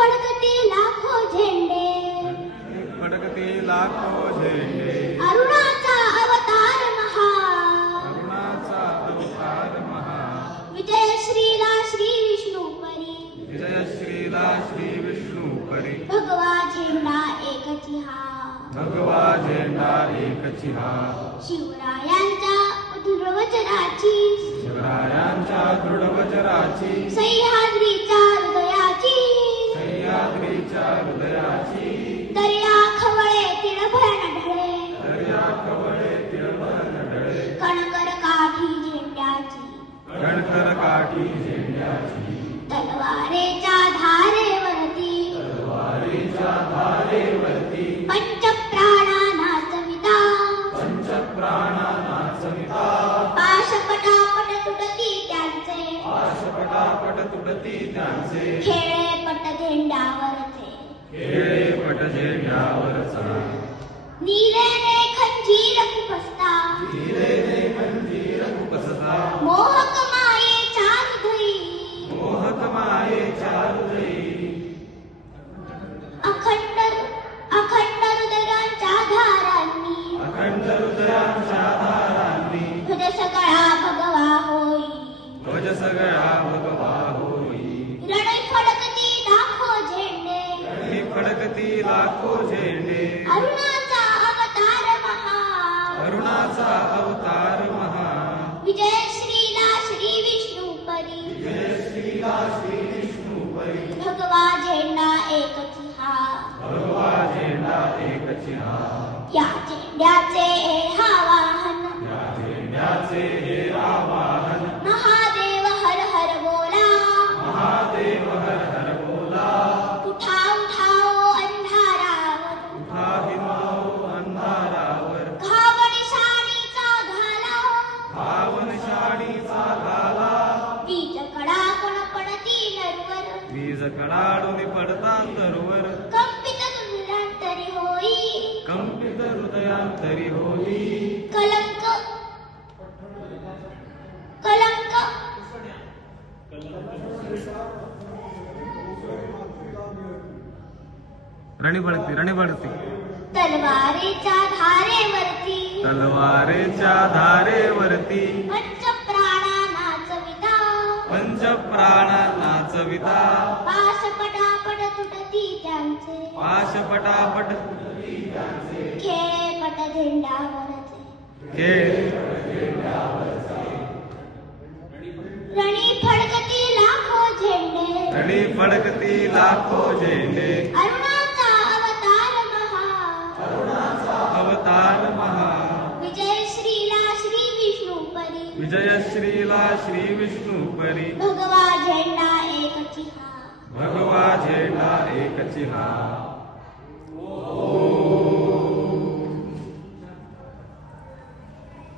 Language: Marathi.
फडकते लाखो झेंडे. फडकते लाखो झेंडे. अरुणाचा अवतार महा. करुणाचा अवतार महा. विजय श्रीला श्री विष्णू परी विजय श्रीला श्री विष्णू परी भगवा झेंडा एकची हा भगवा झेंडा एकची हा शिवरायांच्या दुर्वचनाची शिवरायांच्या दृढवचराची सह्याद्रीच्या तुटती त्यांचे खेळे पट झेंड्यावरचे खेळे पट खंजीर खुपसता हिरेने मंदिर उपसता मोहक मायेच्या हृदयी मोहक मायेच्या हृदयी अखंड अखंड हृदयांच्या धारांनी अखंड हृदयांच्या धारांनी हृदय सगळा भगवा होई. ध्वज सगळा भगवा होई रणै फडकती दाखो झेंडे आणि फडकती लाखो झेंडे अरुणाचा अवतार महा. करुणाचा अवतार महा. विजय श्रीला श्री विष्णू परी. जय श्रीला श्री विष्णू परी. भगवा झेंडा भगवा हा या झेंड्याचे नरवर वीज कडाडून पडता तरुवर कंपित दुर्रांतरी होई. कंपित हृदयांतरी होई. कलंक. कलंक. रणी पडती रणी पडती तलवारीच्या धारेवरती. तलवारेच्या धारेवरती. पंच प्राण नाचविता. पाश पटापट तुटती त्यांचे. पाश पटापट खेळे पट झेंड्यावरचे खेळ रणी फडकती लाखो झेंडे. रणी फडकती लाखो झेंडे. परी विजय श्रीला श्री विष्णू परी। भगवा झेंडा एकची हा भगवा झेंडा एकची हा